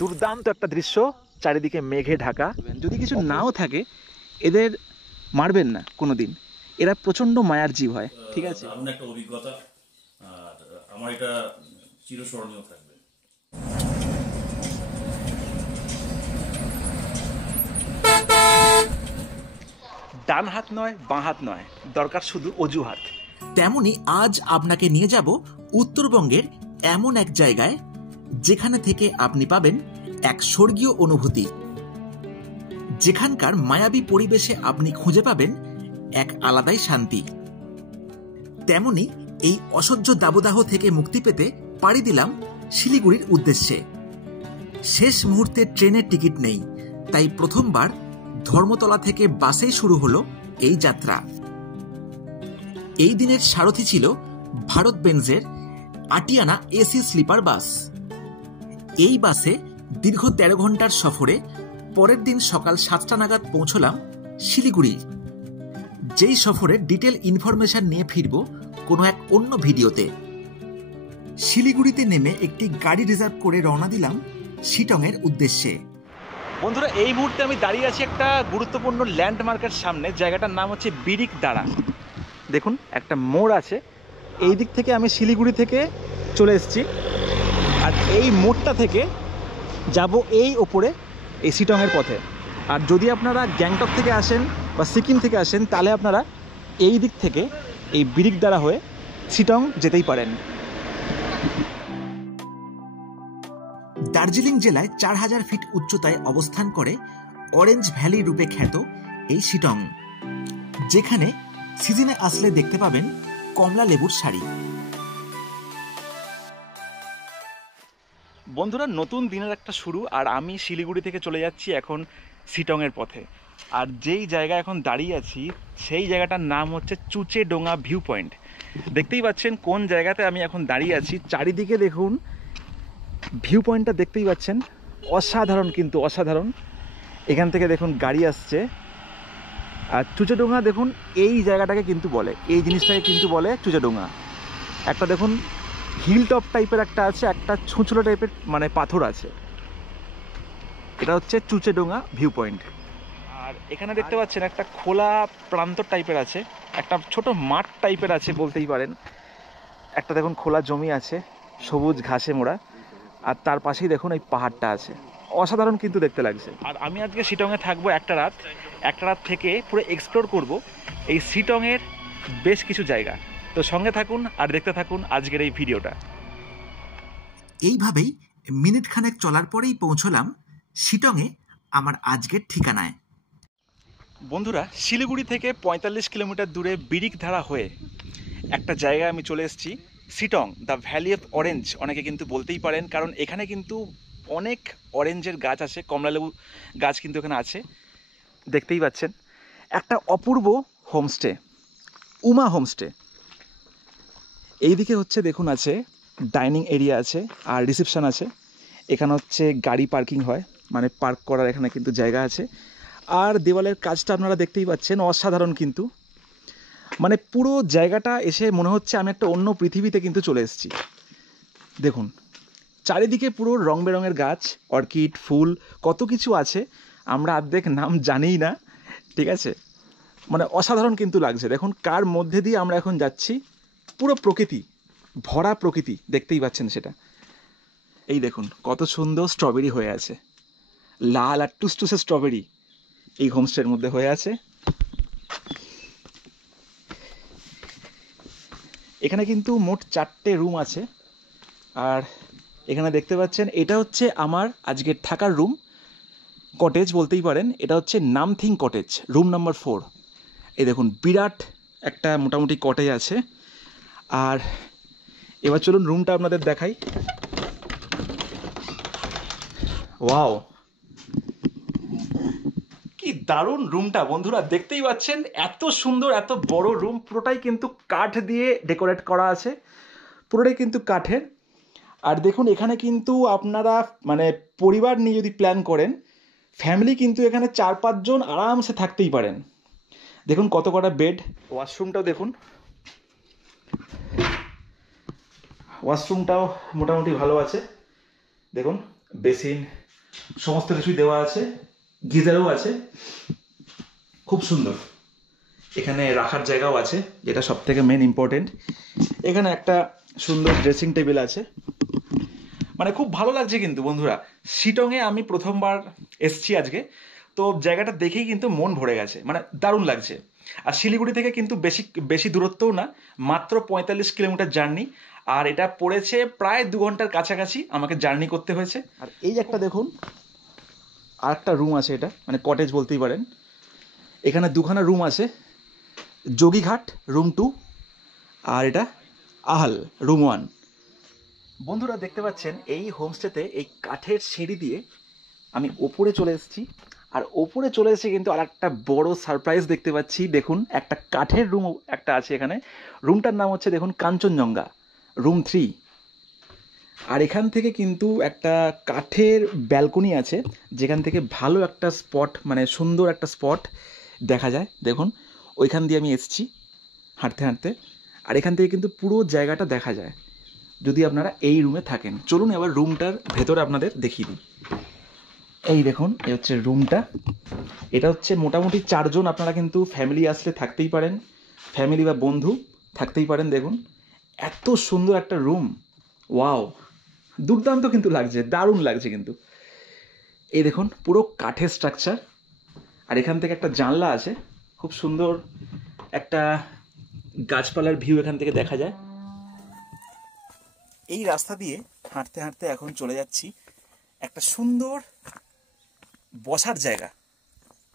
দুর্দান্ত একটা দৃশ্য, চারিদিকে মেঘে ঢাকা। যদি কিছু নাও থাকে এদের মারবেন না কোনোদিন, এরা প্রচণ্ড মায়ার জীব হয়, ঠিক আছে? দারুণ একটা অভিজ্ঞতা, আর আমার এটা চিরস্মরণীয় থাকবে। ডান হাত নয়, বাঁ হাত নয়, দরকার শুধু অজুহাত। তেমনি আজ আপনাকে নিয়ে যাব উত্তরবঙ্গের এমন এক জায়গায় যেখানে থেকে আপনি পাবেন এক স্বর্গীয় অনুভূতি, যেখানকার মায়াবী পরিবেশে আপনি খুঁজে পাবেন এক আলাদাই শান্তি। তেমনি এই অসহ্য দাবদাহ থেকে মুক্তি পেতে পাড়ি দিলাম শিলিগুড়ির উদ্দেশ্যে। শেষ মুহূর্তে ট্রেনের টিকিট নেই, তাই প্রথমবার ধর্মতলা থেকে বাসেই শুরু হলো এই যাত্রা। এই দিনের সারথি ছিল ভারত বেনজের আটিয়ানা এসি স্লিপার বাস। এই বাসে দীর্ঘ 13 ঘন্টার সফরে পরের দিন সকাল 7টা নাগাদ পৌঁছলাম শিলিগুড়ি। যেই সফরে ডিটেল ইনফরমেশন নিয়ে ফিরব কোনো এক অন্য ভিডিওতে। শিলিগুড়িতে নেমে একটি গাড়ি রিজার্ভ করে রওনা দিলাম শিটংয়ের উদ্দেশ্যে। বন্ধুরা, এই মুহূর্তে আমি দাঁড়িয়ে আছি একটা গুরুত্বপূর্ণ ল্যান্ডমার্কের সামনে। জায়গাটার নাম হচ্ছে বিরিকদারা। দেখুন একটা মোড় আছে, এই দিক থেকে আমি শিলিগুড়ি থেকে চলে এসেছি, আর এই মোড়টা থেকে যাব এই ওপরে এই শিটংয়ের পথে। আর যদি আপনারা গ্যাংটক থেকে আসেন বা সিকিম থেকে আসেন, তাহলে আপনারা এই দিক থেকে এই বিরিকদারা হয়ে শিটং যেতেই পারেন। দার্জিলিং জেলায় 4000 ফিট উচ্চতায় অবস্থান করে অরেঞ্জ ভ্যালি রূপে খ্যাত এই শিটং, যেখানে সিজনে আসলে দেখতে পাবেন কমলা লেবুর শাড়ি। বন্ধুরা, নতুন দিনের একটা শুরু, আর আমি শিলিগুড়ি থেকে চলে যাচ্ছি এখন শিটংয়ের পথে। আর যেই জায়গায় এখন দাঁড়িয়ে আছি সেই জায়গাটার নাম হচ্ছে চুচেডোঙ্গা ভিউ পয়েন্ট। দেখতেই পাচ্ছেন কোন জায়গাতে আমি এখন দাঁড়িয়ে আছি। চারিদিকে দেখুন, ভিউ পয়েন্টটা দেখতেই পাচ্ছেন, অসাধারণ, কিন্তু অসাধারণ। এখান থেকে দেখুন গাড়ি আসছে। আর চুচেডোঙ্গা দেখুন, এই জায়গাটাকে কিন্তু বলে, এই জিনিসটাকে কিন্তু বলে চুচেডোঙ্গা। একটা দেখুন হিল টপ টাইপের একটা আছে, একটা ছুঁচলো টাইপের মানে পাথর আছে, এটা হচ্ছে চুচেডোঙ্গা ভিউ পয়েন্ট। আর এখানে দেখতে পাচ্ছেন একটা খোলা প্রান্তর টাইপের আছে, একটা ছোট মাঠ টাইপের আছে বলতেই পারেন। একটা দেখুন খোলা জমি আছে সবুজ ঘাসে মোড়া, আর তার পাশেই দেখুন এই পাহাড়টা আছে। অসাধারণ কিন্তু দেখতে লাগছে। আর আমি আজকে শিটংয়ে থাকবো একটা রাত থেকে পুরো এক্সপ্লোর করব এই শিটংয়ের বেশ কিছু জায়গা। তো সঙ্গে থাকুন আর দেখতে থাকুন আজকের এই ভিডিওটা। এইভাবেই মিনিট খানেক চলার পরেই পৌঁছলাম শিটংয়ে আমার আজকের ঠিকানায়। বন্ধুরা, শিলিগুড়ি থেকে 45 কিলোমিটার দূরে বিরিকধারা হয়ে একটা জায়গায় আমি চলে এসেছি, Sittong, the valley of orange অনেকে কিন্তু বলতেই পারেন, কারণ এখানে কিন্তু অনেক অরেঞ্জের গাছ আছে, কমলালেবু গাছ কিন্তু এখানে আছে। দেখতেই পাচ্ছেন একটা অপূর্ব হোমস্টে, উমা হোমস্টে। এইদিকে হচ্ছে দেখুন আছে ডাইনিং এরিয়া আছে আর রিসেপশন আছে। এখানে হচ্ছে গাড়ি পার্কিং হয়, মানে পার্ক করার এখানে কিন্তু জায়গা আছে। আর দেওয়ালের কাজটা আপনারা দেখতেই পাচ্ছেন, অসাধারণ কিন্তু। মানে পুরো জায়গাটা এসে মনে হচ্ছে আমি একটা অন্য পৃথিবীতে কিন্তু চলে এসেছি। দেখুন চারিদিকে পুরো রং বেরঙের গাছ, অর্কিড, ফুল, কত কিছু আছে, আমরা অর্ধেক নাম জানিই না, ঠিক আছে? মানে অসাধারণ কিন্তু লাগছে। দেখুন কার মধ্যে দিয়ে আমরা এখন যাচ্ছি, পুরো প্রকৃতি, ভরা প্রকৃতি, দেখতেই পাচ্ছেন সেটা। এই দেখুন কত সুন্দর স্ট্রবেরি হয়ে আছে, লাল আর টুসটুসে স্ট্রবেরি এই হোমস্টের মধ্যে হয়ে আছে। এখানে কিন্তু মোট 4টে রুম আছে। আর এখানে দেখতে পাচ্ছেন এটা হচ্ছে আমার আজকের থাকার রুম, কটেজ বলতেই পারেন। এটা হচ্ছে নামথিং কটেজ, রুম নাম্বার 4। এই দেখুন বিরাট একটা মোটামুটি কটেজ আছে। আর এবার চলুন রুমটা আপনাদের দেখাই। ওয়াও, কি দারুণ রুমটা বন্ধুরা, দেখতেই পাচ্ছেন এত সুন্দর, এত বড় রুম। পুরোটাই কিন্তু কাঠ দিয়ে ডেকোরেট করা আছে, পুরোটাই কিন্তু কাঠের। আর দেখুন এখানে কিন্তু আপনারা মানে পরিবার নিয়ে যদি প্ল্যান করেন, ফ্যামিলি কিন্তু এখানে 4-5 জন আরামসে থাকতেই পারেন। দেখুন কত কটা বেড। ওয়াশরুমটাও দেখুন, ওয়াশরুমটাও মোটামুটি ভালো আছে। দেখুন বেসিন, সমস্ত কিছুই দেওয়া আছে, গিজারও আছে, খুব সুন্দর। এখানে রাখার জায়গাও আছে, যেটা সব থেকে মেন ইম্পর্টেন্ট। এখানে একটা সুন্দর ড্রেসিং টেবিল আছে, মানে খুব ভালো লাগছে কিন্তু বন্ধুরা। শিটংয়ে আমি প্রথমবার এসছি আজকে, তো জায়গাটা দেখেই কিন্তু মন ভরে গেছে, মানে দারুণ লাগছে। আর শিলিগুড়ি থেকে কিন্তু বেশি বেশি দূরত্বও না, মাত্র 45 কিলোমিটার জার্নি। আর এটা পড়েছে প্রায় 2 ঘন্টার কাছাকাছি আমাকে জার্নি করতে হয়েছে। আর এই একটা দেখুন, আর একটা রুম আছে, এটা মানে কটেজ বলতেই পারেন। এখানে দুখানা রুম আছে, যোগীঘাট রুম 2 আর এটা আহাল রুম 1। বন্ধুরা দেখতে পাচ্ছেন এই হোমস্টেতে এই কাঠের সিঁড়ি দিয়ে আমি ওপরে চলে এসেছি। আর ওপরে চলে এসে কিন্তু আর একটা বড় সারপ্রাইজ দেখতে পাচ্ছি। দেখুন একটা কাঠের রুম একটা আছে এখানে, রুমটার নাম হচ্ছে দেখুন কাঞ্চনজঙ্ঘা রুম 3। আর এখান থেকে কিন্তু একটা কাঠের ব্যালকনি আছে, যেখান থেকে ভালো একটা স্পট, মানে সুন্দর একটা স্পট দেখা যায়। দেখুন ওইখান দিয়ে আমি এসেছি হাঁটতে হাঁটতে, আর এখান থেকে কিন্তু পুরো জায়গাটা দেখা যায় যদি আপনারা এই রুমে থাকেন। চলুন এবার রুমটার ভেতরে আপনাদের দেখিয়ে দিই। এই দেখুন এই হচ্ছে রুমটা। এটা হচ্ছে মোটামুটি 4 জন আপনারা কিন্তু ফ্যামিলি আসলে থাকতেই পারেন, ফ্যামিলি বা বন্ধু থাকতেই পারেন। দেখুন এত সুন্দর একটা রুম, ওয়াও, দুর্দান্ত কিন্তু লাগছে, দারুণ লাগছে কিন্তু। এই দেখুন পুরো কাঠের স্ট্রাকচার, আর এখান থেকে একটা জানলা আছে, খুব সুন্দর একটা গাছপালার ভিউ এখান থেকে দেখা যায়। এই রাস্তা দিয়ে হাঁটতে হাঁটতে এখন চলে যাচ্ছি একটা সুন্দর বসার জায়গা।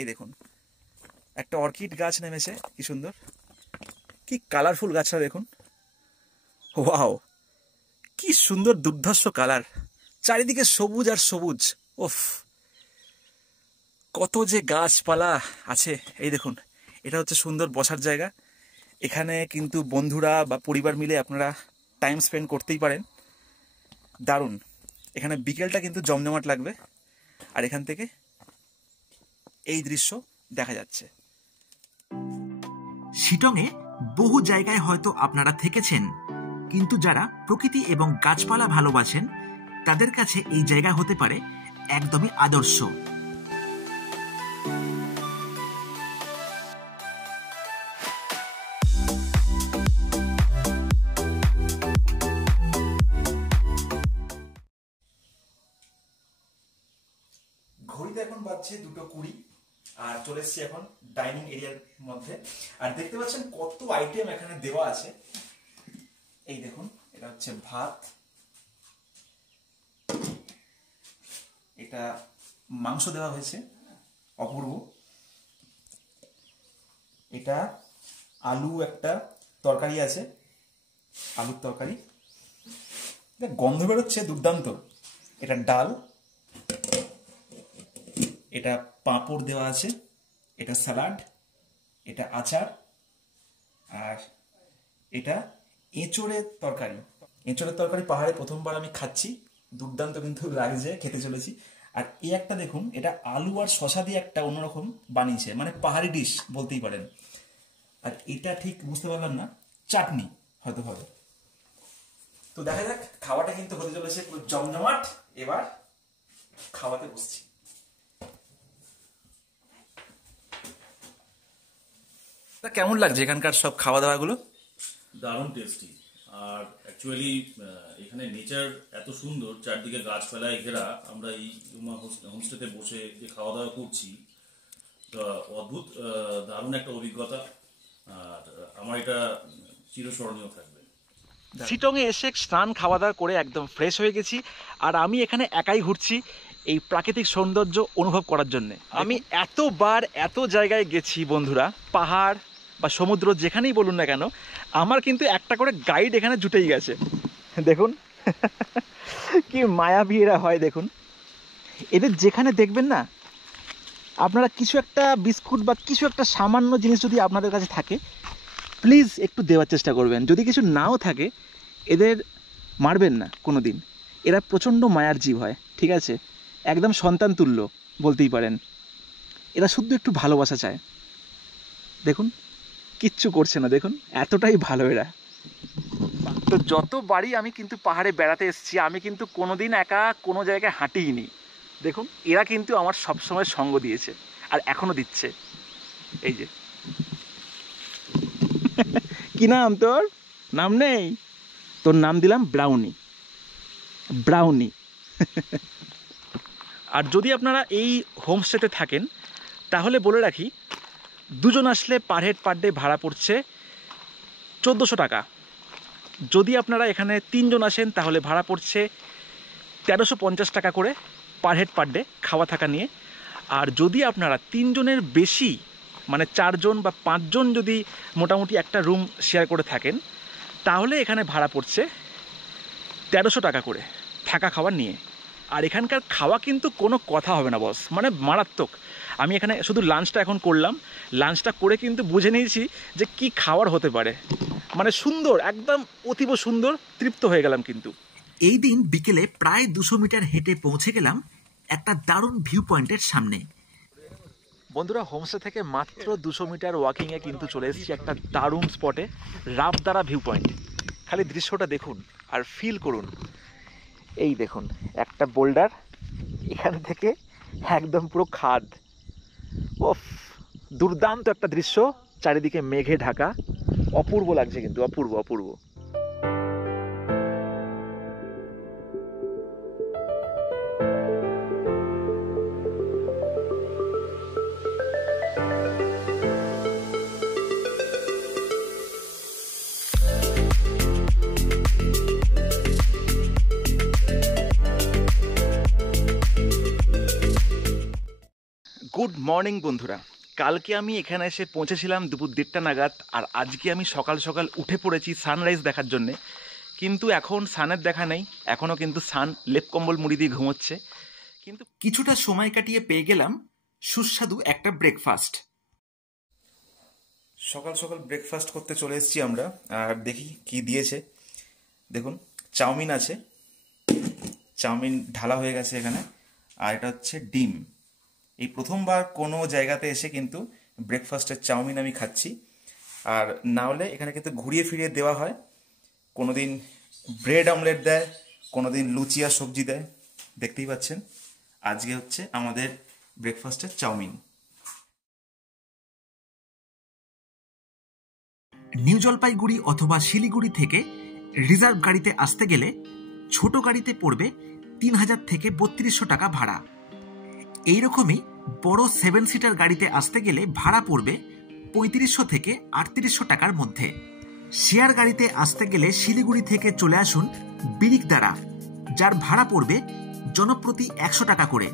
এই দেখুন একটা অর্কিড গাছ নেমেছে, কি সুন্দর, কি কালারফুল গাছটা দেখুন, ওয়াও কি সুন্দর দুর্ধর্ষ কালার, চারিদিকে সবুজ আর সবুজ, ওফ কত যে গাছপালা আছে। এই দেখুন এটা হচ্ছে সুন্দর বসার জায়গা। এখানে কিন্তু বন্ধুরা বা পরিবার মিলে আপনারা টাইম স্পেন্ড করতেই পারেন, দারুণ। এখানে বিকেলটা কিন্তু জমজমাট লাগবে, আর এখান থেকে এই দৃশ্য দেখা যাচ্ছে। শিটংয়ে বহু জায়গায় হয়তো আপনারা থেকেছেন, কিন্তু যারা প্রকৃতি এবং গাছপালা ভালোবাসেন তাদের কাছে এই জায়গা হতে পারে একদমই আদর্শ। ঘড়িতে এখন বাজছে 2:20, আর চলে এসেছি এখন ডাইনিং এরিয়ার মধ্যে। আর দেখতে পাচ্ছেন কত আইটেম এখানে দেওয়া আছে। এই দেখুন এটা হচ্ছে ভাত, এটা মাংস দেওয়া হয়েছে অপূর্ব, এটা আলু একটা তরকারি আছে, আলুর তরকারি, গন্ধ বেরোচ্ছে দুর্দান্ত। এটা ডাল, এটা পাঁপড় দেওয়া আছে, এটা স্যালাড, এটা আচার, আর এটা এঁচোড়ের তরকারি। এঁচোড়ের তরকারি পাহাড়ে প্রথমবার আমি খাচ্ছি, দুর্দান্ত কিন্তু লাগছে, খেতে চলেছি। আর এই একটা দেখুন, এটা আলু আর শশা দিয়ে একটা অন্যরকম বানিয়েছে, মানে পাহাড়ি ডিশ বলতেই পারেন। আর এটা ঠিক বুঝতে পারলাম না, চাটনি হয়তো হবে। তো দেখা যাক, খাওয়াটা কিন্তু হতে চলেছে পুরো জমজমাট। এবার খাওয়াতে বসছি। কেমন লাগছে এখানকার সব খাওয়া দাওয়া গুলো? দারুণ টেস্টি। আর অ্যাকচুয়ালি এখানে নেচার এত সুন্দর, চারদিকে গাছপালায় ঘেরা। আমরা এই হোমস্টেতে বসে যে খাওয়া দাওয়া করছি, অদ্ভুত দারুণ একটা অভিজ্ঞতা। আর আমার এটা চিরস্মরণীয় থাকবে। শিটংয়ে এসে স্নান খাওয়া দাওয়া করে একদম ফ্রেশ হয়ে গেছি, আর আমি এখানে একাই ঘুরছি এই প্রাকৃতিক সৌন্দর্য অনুভব করার জন্য। আমি এতবার এত জায়গায় গেছি বন্ধুরা, পাহাড় বা সমুদ্র যেখানেই বলুন না কেন, আমার কিন্তু একটা করে গাইড এখানে জুটেই গেছে। দেখুন কি মায়াবী এরা হয়। দেখুন এদের যেখানে দেখবেন না, আপনারা কিছু একটা বিস্কুট বা কিছু একটা সামান্য জিনিস যদি আপনাদের কাছে থাকে, প্লিজ একটু দেওয়ার চেষ্টা করবেন। যদি কিছু নাও থাকে, এদের মারবেন না কোনো দিন। এরা প্রচণ্ড মায়ার জীব হয়, ঠিক আছে, একদম সন্তান তুল্য বলতেই পারেন। এরা শুধু একটু ভালোবাসা চায়। দেখুন কিচ্ছু করছে না, দেখুন এতটাই ভালো এরা। তো যতবারই আমি কিন্তু পাহাড়ে বেড়াতে এসেছি, আমি কিন্তু কোনোদিন একা কোনো জায়গায় হাঁটিনি। দেখুন, এরা কিন্তু আমার সবসময় সঙ্গ দিয়েছে আর এখনো দিচ্ছে। এই যে কি নাম তোর? নাম নেই তোর? নাম দিলাম ব্রাউনি। ব্রাউনি। আর যদি আপনারা এই হোমস্টেতে থাকেন তাহলে বলে রাখি, দুজন আসলে পার হেড পার ডে ভাড়া পড়ছে 1400 টাকা। যদি আপনারা এখানে 3 জন আসেন তাহলে ভাড়া পড়ছে 1350 টাকা করে পার হেড পার ডে, খাওয়া থাকা নিয়ে। আর যদি আপনারা 3 জনের বেশি, মানে 4 জন বা 5 জন যদি মোটামুটি একটা রুম শেয়ার করে থাকেন, তাহলে এখানে ভাড়া পড়ছে 1300 টাকা করে থাকা খাওয়া নিয়ে। আর এখানকার খাওয়া কিন্তু কোনো কথা হবে না বস, মানে মারাত্মক। আমি এখানে শুধু লাঞ্চটা এখন করলাম, লাঞ্চটা করে কিন্তু বুঝে নিয়েছি যে কি খাওয়ার হতে পারে। মানে সুন্দর, একদম অতীব সুন্দর, তৃপ্ত হয়ে গেলাম কিন্তু। এই দিন বিকেলে প্রায় 200 মিটার হেঁটে পৌঁছে গেলাম একটা দারুণ ভিউ পয়েন্টের সামনে। বন্ধুরা, হোমস্টে থেকে মাত্র 200 মিটার ওয়াকিংয়ে কিন্তু চলে এসেছি একটা দারুণ স্পটে, রাবদারা ভিউ পয়েন্ট। খালি দৃশ্যটা দেখুন আর ফিল করুন। এই দেখুন একটা বোল্ডার, এখান থেকে একদম পুরো খাদ। ওফ, দুর্দান্ত একটা দৃশ্য, চারিদিকে মেঘে ঢাকা, অপূর্ব লাগছে কিন্তু, অপূর্ব অপূর্ব। গুড মর্নিং বন্ধুরা, কালকে আমি এখানে এসে পৌঁছেছিলাম দুপুর 1:30 নাগাদ, আর আজকে আমি সকাল সকাল উঠে পড়েছি সানরাইজ দেখার জন্যে। কিন্তু এখন সানের দেখা নেই, এখনও কিন্তু সান লেপ কম্বল মুড়ি দিয়ে ঘুমোচ্ছে। কিন্তু কিছুটা সময় কাটিয়ে পেয়ে গেলাম সুস্বাদু একটা ব্রেকফাস্ট। সকাল সকাল ব্রেকফাস্ট করতে চলে এসেছি আমরা, আর দেখি কি দিয়েছে। দেখুন, চাউমিন আছে, চাউমিন ঢালা হয়ে গেছে এখানে, আর এটা হচ্ছে ডিম। এই প্রথমবার কোনো জায়গাতে এসে কিন্তু ব্রেকফাস্টের চাউমিন আমি খাচ্ছি। আর না হলে এখানে কিন্তু ঘুরিয়ে ফিরিয়ে দেওয়া হয়, কোনো দিন ব্রেড অমলেট দেয়, কোনো দিন লুচি আর সবজি দেয়। দেখতেই পাচ্ছেন, আজকে হচ্ছে আমাদের ব্রেকফাস্টের চাউমিন। নিউ জলপাইগুড়ি অথবা শিলিগুড়ি থেকে রিজার্ভ গাড়িতে আসতে গেলে ছোট গাড়িতে পড়বে 3000 থেকে 3200 টাকা ভাড়া। এইরকমই বড় 7 সিটার গাড়িতে আসতে গেলে ভাড়া পড়বে 3500 থেকে 3800 টাকার মধ্যে। শেয়ার গাড়িতে আসতে গেলে শিলিগুড়ি থেকে চলে আসুন বিরিকদারা, যার ভাড়া পড়বে জনপ্রতি 100 টাকা করে।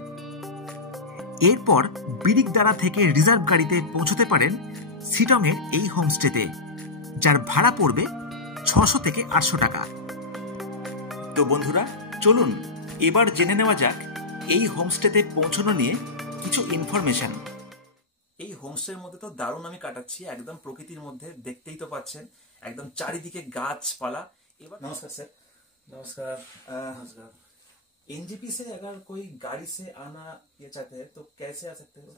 এরপর বিরিকদারা থেকে রিজার্ভ গাড়িতে পৌঁছতে পারেন সিটংয়ের এই হোমস্টেতে, যার ভাড়া পড়বে 600 থেকে 800 টাকা। তো বন্ধুরা, চলুন এবার জেনে নেওয়া যাক এই হোমস্টেতে পৌঁছানো নিয়ে কিছু ইনফরমেশন। এই হোমস্টের মধ্যে তো দারুণ আমি কাটাচ্ছি, একদম প্রকৃতির মধ্যে, দেখতেই তো পাচ্ছেন একদম চারিদিকে গাছপালা। এবার नमस्कार सर। नमस्कार। नमस्कार। एनजीपी से अगर कोई गाड़ी से आना ये चाहते हैं तो कैसे आ सकते हैं?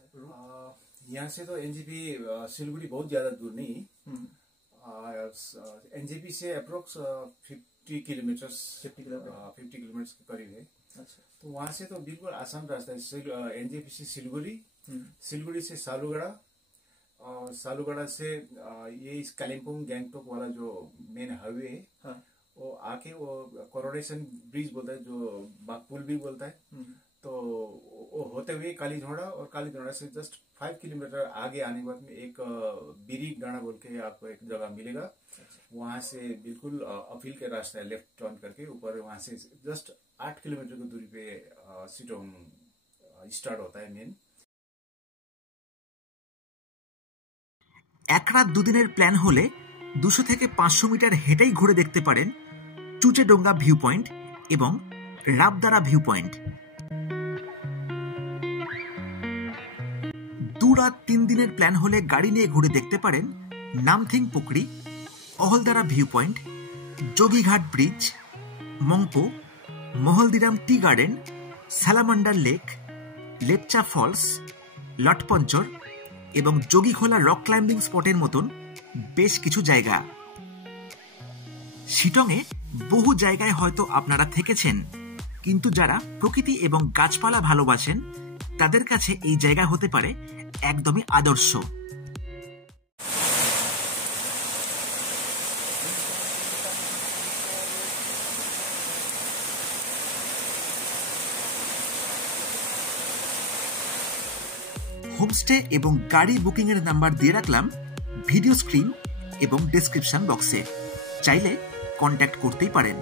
यहाँ से तो एनजीपी सिलगुड़ी बहुत ज्यादा दूर नहीं। एनजीपी से अप्रोक्स 50 किलोमीटर 50 किलोमीटर के करीब है। अच्छा। तो वहाँ से तो बिल्कुल आसान रास्ता है। एनजीपी से सिलगुड़ी, सिलगुड़ी से सालूगढ़ा, और सालूगढ़ा से ये इस कालिम्पोंग गैंगटोक वाला जो मेन हाईवे है, हाँ। वो आके वो कोरोनेशन ब्रिज बोलता है, जो बागपुल भी बोलता है, तो वो होते हुए काली झोड़ा, और काली झोड़ा से जस्ट 5 किलोमीटर आगे आने के बाद में एक बिरी डाना बोल के आपको एक जगह मिलेगा। वहां से बिल्कुल अपील के रास्ता है, लेफ्ट टर्न करके ऊपर, वहां से जस्ट 8 किलोमीटर की दूरी पे सिटोंग स्टार्ट होता है मेन। এক রাত দুদিনের প্ল্যান হলে 200 থেকে 500 মিটার হেঁটেই ঘুরে দেখতে পারেন চুচেডোঙ্গা ভিউ পয়েন্ট এবং রাবদারা ভিউ পয়েন্ট। 2 রাত 3 দিনের প্ল্যান হলে গাড়ি নিয়ে ঘুরে দেখতে পারেন Namthing Pokhri, Ahaldara view point, Jogighat bridge, Mungpoo, Mahaldiram tea garden, Salamander lake, Lepcha falls, Latpanchar এবং যোগীখোলা রক ক্লাইম্বিং স্পটের মতন বেশ কিছু জায়গা। শিটংয়ে বহু জায়গায় হয়তো আপনারা থেকেছেন, কিন্তু যারা প্রকৃতি এবং গাছপালা ভালোবাসেন তাদের কাছে এই জায়গা হতে পারে একদমই আদর্শ। হোমস্টে এবং গাড়ি বুকিং এর নাম্বার দিয়ে রাখলাম ভিডিও স্ক্রিন এবং ডেসক্রিপশন বক্সে, চাইলে কন্ট্যাক্ট করতেই পারেন।